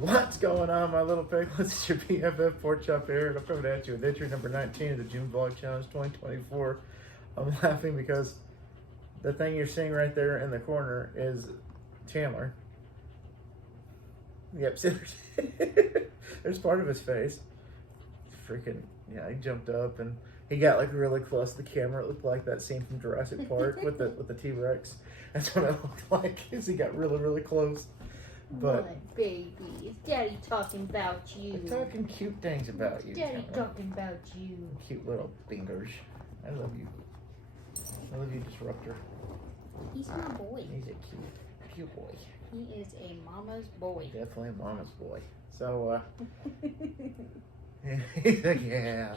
What's going on, my little piglets? It's your BFF Pork Chop here, and I'm coming at you with entry number 19 of the June Vlog Challenge 2024. I'm laughing because the thing you're seeing right there in the corner is Chandler. Yep, see, there's part of his face. Freaking, yeah, he jumped up and he got like really close to the camera. It looked like that scene from Jurassic Park with the T-Rex. That's what it looked like, as he got really, really close. But what, baby? Is Daddy talking about you? I'm talking cute things about you. Daddy Chandler. talking about you. Cute little fingers. I love you. I love you, Disruptor. He's my boy. He's a cute boy. He is a mama's boy. Definitely a mama's boy. So, he's like, yeah,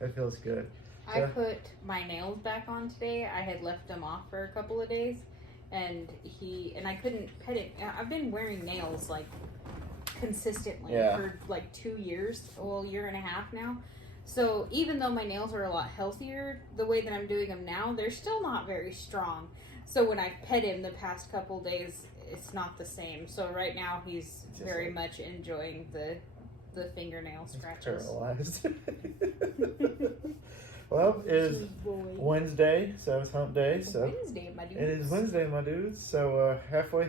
that feels good. I put my nails back on today. I had left them off for a couple of days, and I couldn't pet it. I've been wearing nails like consistently for like 2 years, well, year and a half now. So even though my nails are a lot healthier, the way that I'm doing them now, they're still not very strong. So when I pet him the past couple days, it's not the same. So right now he's very much enjoying the fingernail scratches. Paralyzed. Well, it is Wednesday, so it's hump day. So Wednesday, my dudes. It is Wednesday, my dudes. So halfway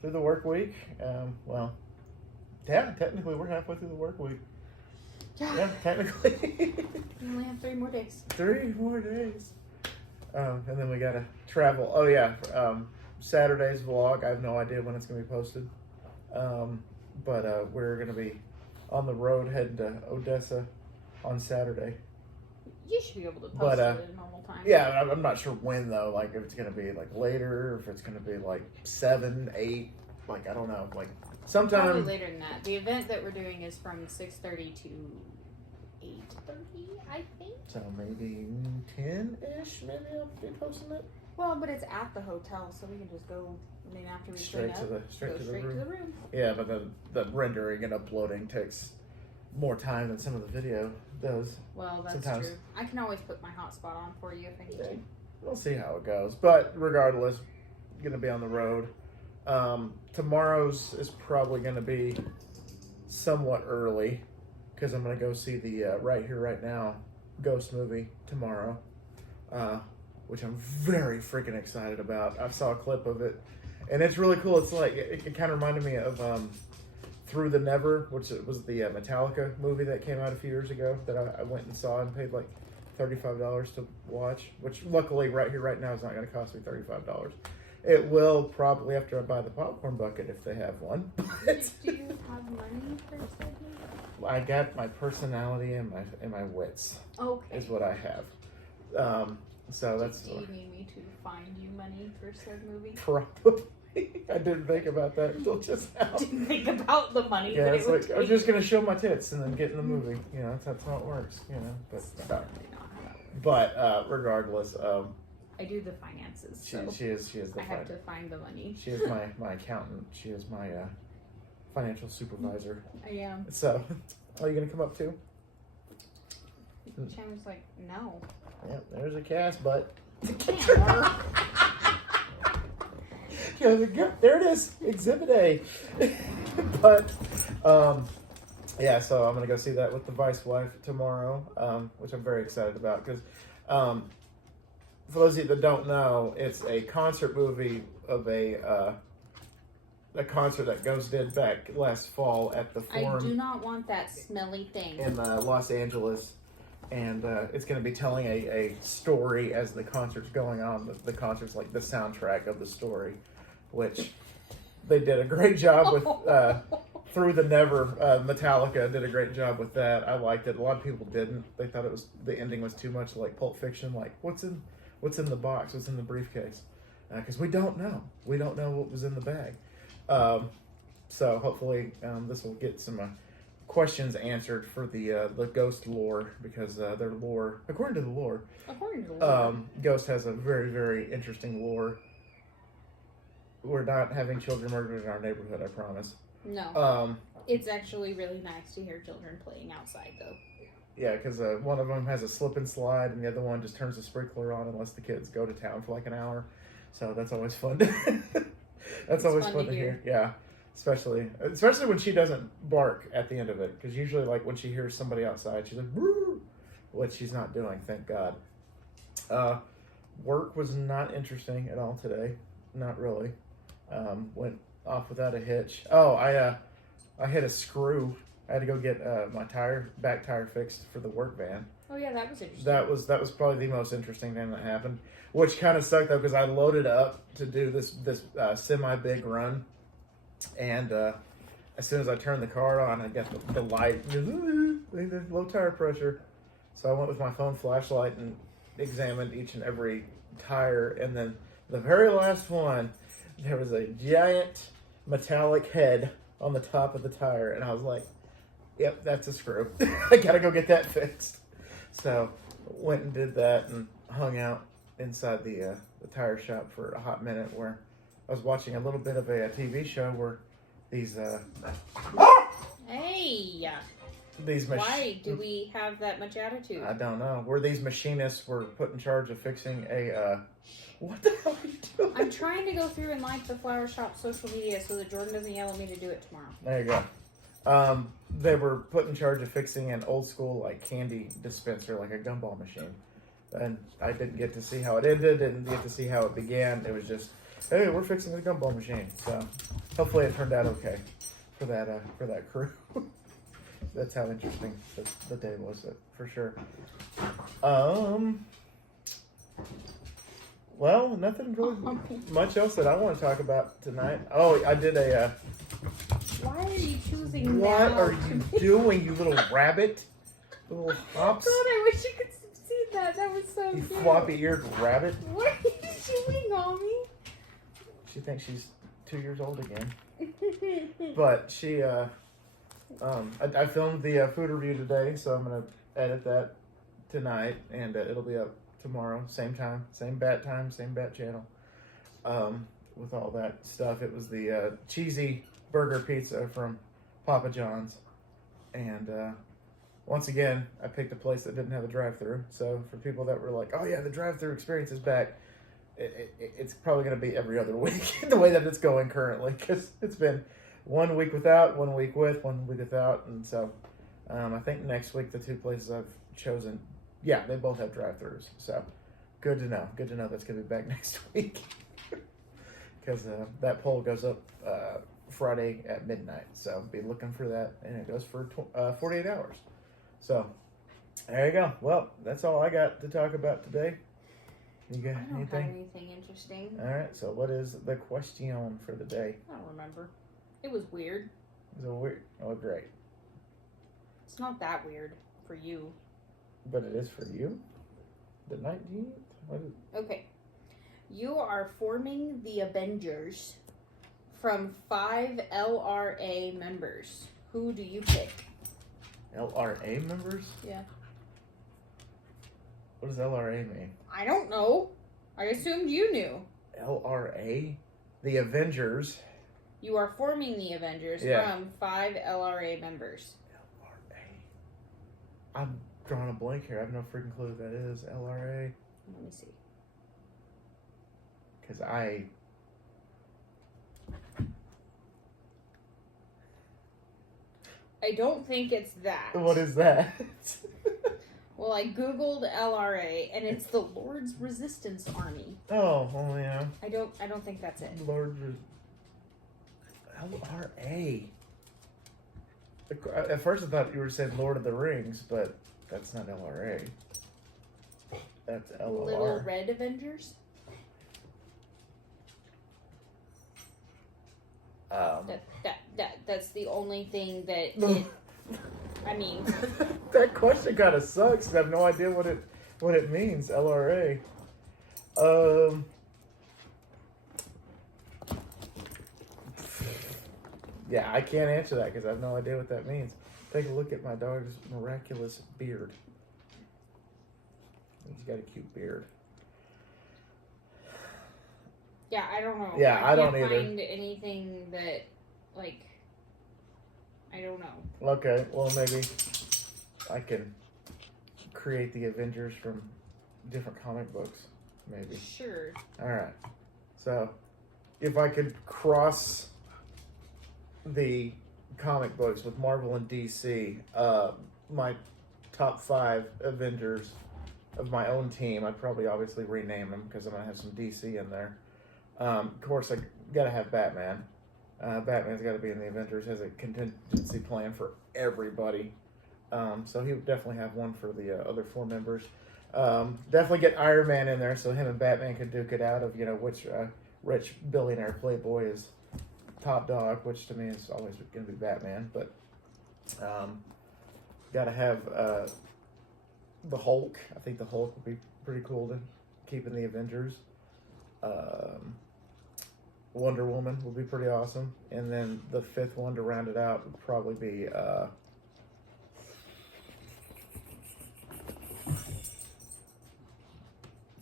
through the work week. Well, yeah, technically we're halfway through the work week. Yeah, technically. We only have 3 more days. 3 more days. And then we gotta travel. Oh yeah, Saturday's vlog. I have no idea when it's gonna be posted. But we're gonna be on the road heading to Odessa on Saturday. You should be able to post it at a normal time. Yeah, I'm not sure when though. Like if it's gonna be like later, or if it's gonna be like 7, 8. Like I don't know. Like sometime probably later than that. The event that we're doing is from 6:30 to 8:30, I think. So maybe 10-ish. Maybe I'll be posting it. Well, but it's at the hotel, so we can just go. And then after we straight clean up, straight go to straight the to the room. room. Yeah, but the rendering and uploading takes more time than some of the video does. Well, that's sometimes. true. I can always put my hotspot on for you if I need to. We'll see how it goes. But regardless, gonna be on the road. Tomorrow's is probably gonna be somewhat early because I'm gonna go see the Right Here Right Now ghost movie tomorrow, which I'm very freaking excited about. I saw a clip of it, and it's really cool. It's like it kind of reminded me of Through the Never, which was the Metallica movie that came out a few years ago that I went and saw and paid like $35 to watch, which luckily Right Here Right Now is not going to cost me $35. It will probably after I buy the popcorn bucket if they have one. Do you have money for studying? I got my personality and my wits. Okay. Is what I have. So that's. Do you need me to find you money for said movie? Probably. I didn't think about that until just now. Didn't think about the money. Yeah, that it's it would like take. I'm just gonna show my tits and then get in the movie. You know, that's how it works. You know, but regardless, I do the finances. she is the. I have to find the money. She is my accountant. She is my financial supervisor. I am. So, are you gonna come up too? Chandler's like, no. Yep, there's a cast, but. Chandler. There it is, Exhibit A. But yeah, so I'm gonna go see that with the Vice wife tomorrow, which I'm very excited about because for those of you that don't know, it's a concert movie of a concert that Ghost did back last fall at the Forum. I do not want that smelly thing In Los Angeles. And it's going to be telling a story as the concert's going on. The concert's like the soundtrack of the story, which they did a great job with. Through the Never, Metallica did a great job with that. I liked it. A lot of people didn't. They thought the ending was too much like Pulp Fiction. Like what's in the box? What's in the briefcase? Because we don't know. We don't know what was in the bag. So hopefully this will get some. Questions answered for the Ghost lore because their lore, according to the lore, Ghost has a very, very interesting lore. We're not having children murdered in our neighborhood, I promise. No. It's actually really nice to hear children playing outside, though. Yeah, because one of them has a slip and slide, and the other one just turns the sprinkler on and lets the kids go to town for like an hour. So that's always fun. That's always fun to hear. Yeah. Especially when she doesn't bark at the end of it, because usually, like when she hears somebody outside, she's like, "Woo!" Which she's not doing, thank God. Work was not interesting at all today, not really. Went off without a hitch. Oh, I hit a screw. I had to go get my back tire fixed for the work van. Oh yeah, that was interesting. That was probably the most interesting thing that happened, which kind of sucked though because I loaded up to do this semi big run. And as soon as I turned the car on, I got the light, low tire pressure. So I went with my phone flashlight and examined each and every tire. And then the very last one, there was a giant metallic head on the top of the tire. And I was like, yep, that's a screw. I got to go get that fixed. So went and did that and hung out inside the tire shop for a hot minute where I was watching a little bit of a TV show where these Why do we have that much attitude? I don't know. Where these machinists were put in charge of fixing a what the hell are you doing? I'm trying to go through and like the flower shop social media so that Jordan doesn't yell at me to do it tomorrow. There you go. They were put in charge of fixing an old school like candy dispenser, like a gumball machine. And I didn't get to see how it ended, didn't get to see how it began. It was just, hey, we're fixing the gumball machine. So hopefully it turned out okay for that crew. That's how interesting the day was, for sure. Well, nothing really much else that I want to talk about tonight. Oh, I did a. Why are you choosing What now are you doing, you little rabbit? Little hops. God, I wish you could see that. That was so You cute. floppy-eared rabbit. What are you doing on me? She thinks she's 2 years old again. But she, I filmed the food review today, so I'm going to edit that tonight, and it'll be up tomorrow, same time, same bat channel, with all that stuff. It was the cheesy burger pizza from Papa John's, and once again, I picked a place that didn't have a drive-thru, so for people that were like, oh yeah, the drive-thru experience is back, it's probably going to be every other week, the way that it's going currently, because it's been 1 week without, 1 week with, 1 week without, and so I think next week the two places I've chosen, yeah, they both have drive-thrus, so good to know that's going to be back next week, because that poll goes up Friday at midnight, so be looking for that, and it goes for 48 hours, so there you go. Well, that's all I got to talk about today. You got I don't anything? have anything interesting. All right, so what is the question for the day? I don't remember. It was weird. Is it weird? Oh, great. It's not that weird for you. But it is for you? The 19th? What is... Okay. You are forming the Avengers from 5 LRA members. Who do you pick? LRA members? Yeah. What does LRA mean? I don't know. I assumed you knew. LRA? The Avengers. You are forming the Avengers from 5 LRA members. LRA. I'm drawing a blank here. I have no freaking clue what that is. LRA. Let me see. Because I don't think it's that. What is that? Well, I googled LRA, and it's the Lord's Resistance Army. Oh, well, yeah. I don't think that's it. LRA. At first I thought you were saying Lord of the Rings, but that's not LRA. That's LOR. Little Red Avengers? That's the only thing that it, I mean, that question kind of sucks. I have no idea what it means. LRA. Yeah, I can't answer that because I have no idea what that means. Take a look at my dog's miraculous beard. He's got a cute beard. yeah, I don't know. Yeah, I don't can't either. find anything that, like, I don't know. Okay, well maybe I can create the Avengers from different comic books. Maybe. Sure. All right. So, if I could cross the comic books with Marvel and DC, my top 5 Avengers of my own team, I'd probably obviously rename them because I'm gonna have some DC in there. Of course, I gotta have Batman. Batman's got to be in the Avengers as a contingency plan for everybody. So he would definitely have one for the other 4 members. Definitely get Iron Man in there so him and Batman could duke it out of which rich billionaire playboy is top dog, which to me is always going to be Batman. But got to have the Hulk. I think the Hulk would be pretty cool to keep in the Avengers. Wonder Woman would be pretty awesome. And then the 5th one to round it out would probably be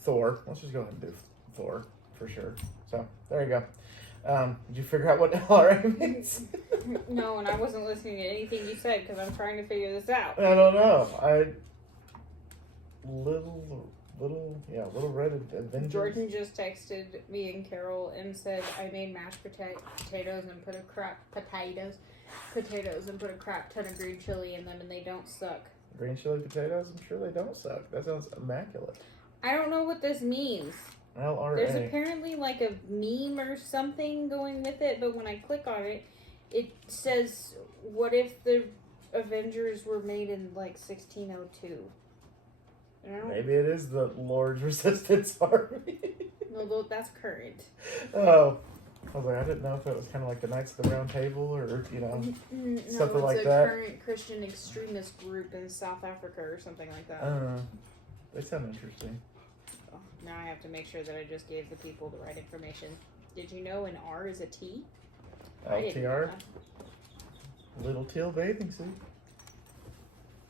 Thor. Let's just go ahead and do Thor for sure. So there you go. Did you figure out what LRA means? No, and I wasn't listening to anything you said because I'm trying to figure this out. I don't know. Little Red Avengers. Jordan just texted me and Carol and said I made mashed potatoes and put a crap ton of green chili in them and they don't suck. Green chili potatoes? I'm sure they don't suck. That sounds immaculate. I don't know what this means. LRA. There's apparently like a meme or something going with it, but when I click on it, it says, what if the Avengers were made in like 1602? Maybe it is the Lord's Resistance Army. No, that's current. Oh. I was like, I didn't know if it was kind of like the Knights of the Round Table or, something like that. It's a current Christian extremist group in South Africa or something like that. They sound interesting. Oh, now I have to make sure that I just gave the people the right information. Did you know an R is a T? LTR? Little Teal Bathing Suit.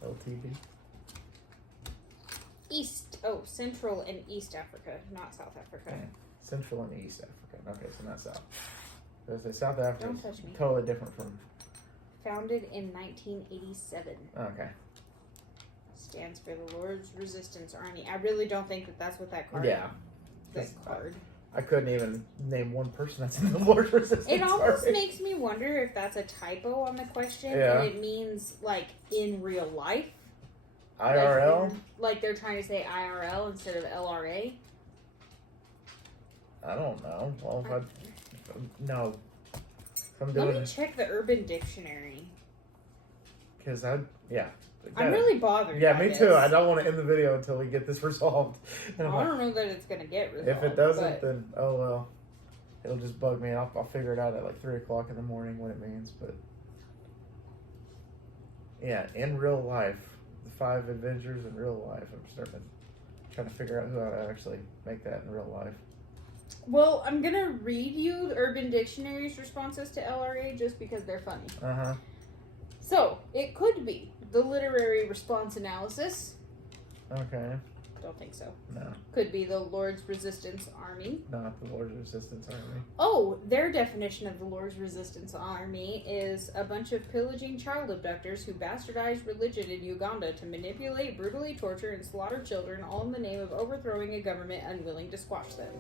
LTB. Central and East Africa, not South Africa. Okay. Central and East Africa. Okay, so not South. There's South Africa. Don't touch me. Totally different from. Founded in 1987. Okay. Stands for the Lord's Resistance Army. I really don't think that that's what that card. Yeah. That card. I couldn't even name one person that's in the Lord's Resistance It almost Army. makes me wonder if that's a typo on the question, Yeah. and it means like in real life. IRL? Like they're trying to say IRL instead of LRA. I don't know. Well, no. If I'm Let doing me it, check the Urban Dictionary. because I'm really bothered. Yeah, by me this. too. I don't want to end the video until we get this resolved. And I'm I like, don't know that it's gonna get resolved. if it doesn't, but then oh well. It'll just bug me. I'll figure it out at like 3 o'clock in the morning what it means. But yeah, in real life, the 5 Avengers in real life. I'm starting to try to figure out who I actually make that in real life. Well, I'm gonna read you the Urban Dictionary's responses to LRA just because they're funny. So, it could be the literary response analysis. Okay. Don't think so. No, Could be the Lord's Resistance Army. not the Lord's Resistance Army. Oh, their definition of the Lord's Resistance Army is a bunch of pillaging child abductors who bastardize religion in Uganda to manipulate, brutally torture, and slaughter children, all in the name of overthrowing a government unwilling to squash them.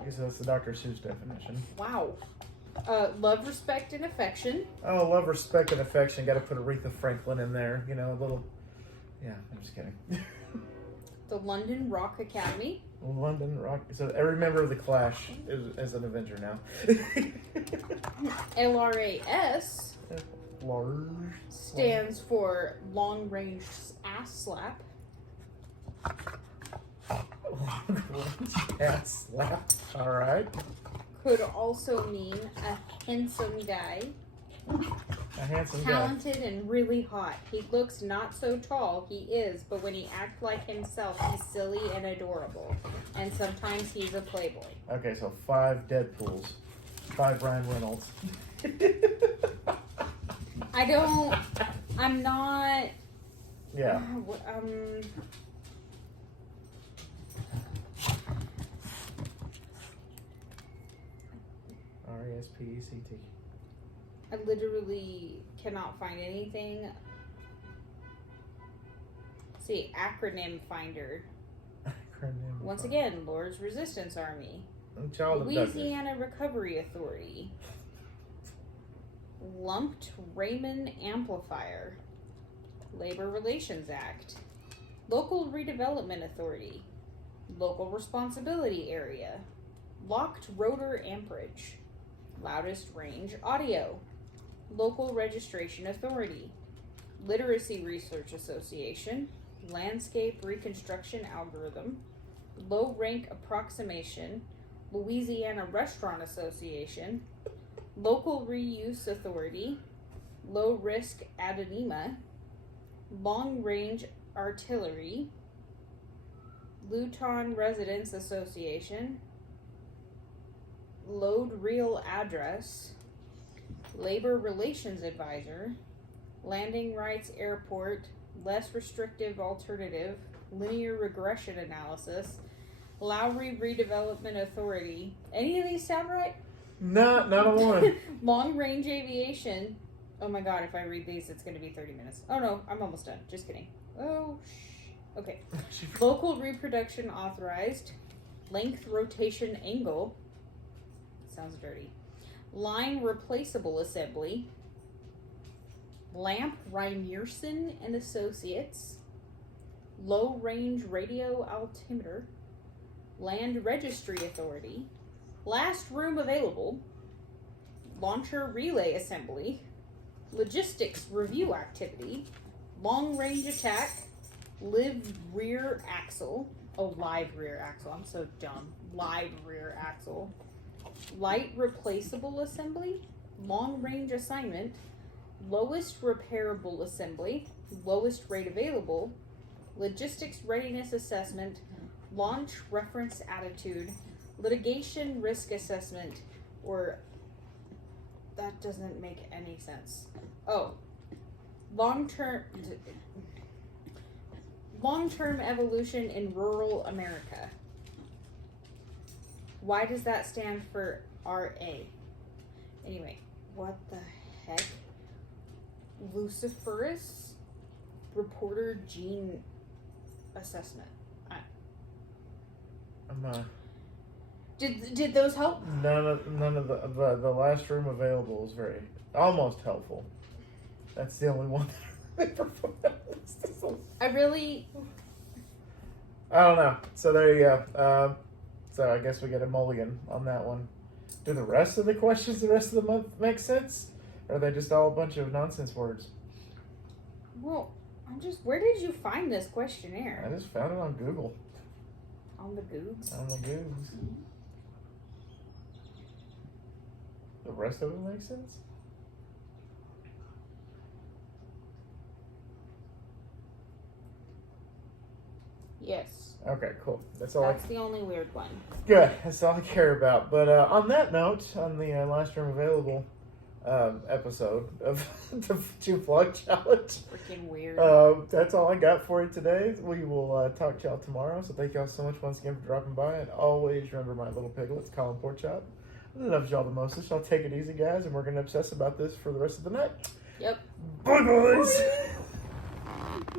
I guess that's the Dr. Seuss definition. Wow. Love, respect, and affection. Oh, love, respect, and affection. Got to put Aretha Franklin in there. You know, a little. Yeah, I'm just kidding. The London Rock Academy. London Rock. So every member of the Clash is an Avenger now. LRAS Large. stands for Long Range Ass Slap. Ass slap. All right. Could also mean a handsome guy. A handsome guy. Talented and really hot. He looks not so tall, he is, but when he acts like himself, he's silly and adorable. And sometimes he's a playboy. Okay, so 5 Deadpools. 5 Ryan Reynolds. I'm not. Yeah. RESPECT. I literally cannot find anything. See, acronym finder. Acronym. Once again, Lord's Resistance Army. Child abductors. Louisiana Recovery Authority. Lumped Raymond Amplifier. Labor Relations Act. Local Redevelopment Authority. Local Responsibility Area. Locked Rotor Amperage. Loudest Range Audio. Local Registration Authority. Literacy Research Association. Landscape Reconstruction Algorithm. Low Rank Approximation. Louisiana Restaurant Association. Local Reuse Authority. Low Risk Adenema. Long Range Artillery. Luton Residents Association. Load Real Address. Labor Relations Advisor. Landing Rights Airport. Less Restrictive Alternative. Linear Regression Analysis. Lowry Redevelopment Authority. Any of these sound right? Not a one. Long Range Aviation. Oh my god, if I read these, it's going to be 30 minutes. Oh no, I'm almost done. Just kidding. Oh, okay. Local Reproduction Authorized. Length Rotation Angle. Sounds dirty. Line Replaceable Assembly. Lamp Rynearson and Associates. Low Range Radio Altimeter. Land Registry Authority. Last Room Available. Launcher Relay Assembly. Logistics Review Activity. Long Range Attack. Live Rear Axle. Oh, live rear axle. I'm so dumb. Live rear axle. Light Replaceable Assembly. Long Range Assignment. Lowest Repairable Assembly. Lowest Rate Available. Logistics Readiness Assessment. Launch Reference Attitude. Litigation Risk Assessment. Or that doesn't make any sense. Oh, long-term evolution in rural America. Why does that stand for RA? Anyway, what the heck? Luciferus Reporter Gene Assessment. Did those help? None of the last room available is very almost helpful. That's the only one that I really. I don't know. So there you go. So I guess we get a mulligan on that one. Do the rest of the questions the rest of the month make sense? Or are they just all a bunch of nonsense words? Well, where did you find this questionnaire? I just found it on Google. On the Googs? On the Googs. The rest of it makes sense? Yes. Okay, cool. That's all. That's the only weird one. Good. That's all I care about. But on that note, on the last room available episode of the Two Plug Challenge, Freaking weird. that's all I got for you today. We will talk to y'all tomorrow. So thank y'all so much once again for dropping by. And always remember my little piglets, Colin Porkchop. I love y'all the mostest. Y'all take it easy, guys, and we're gonna obsess about this for the rest of the night. Yep. Bye, boys.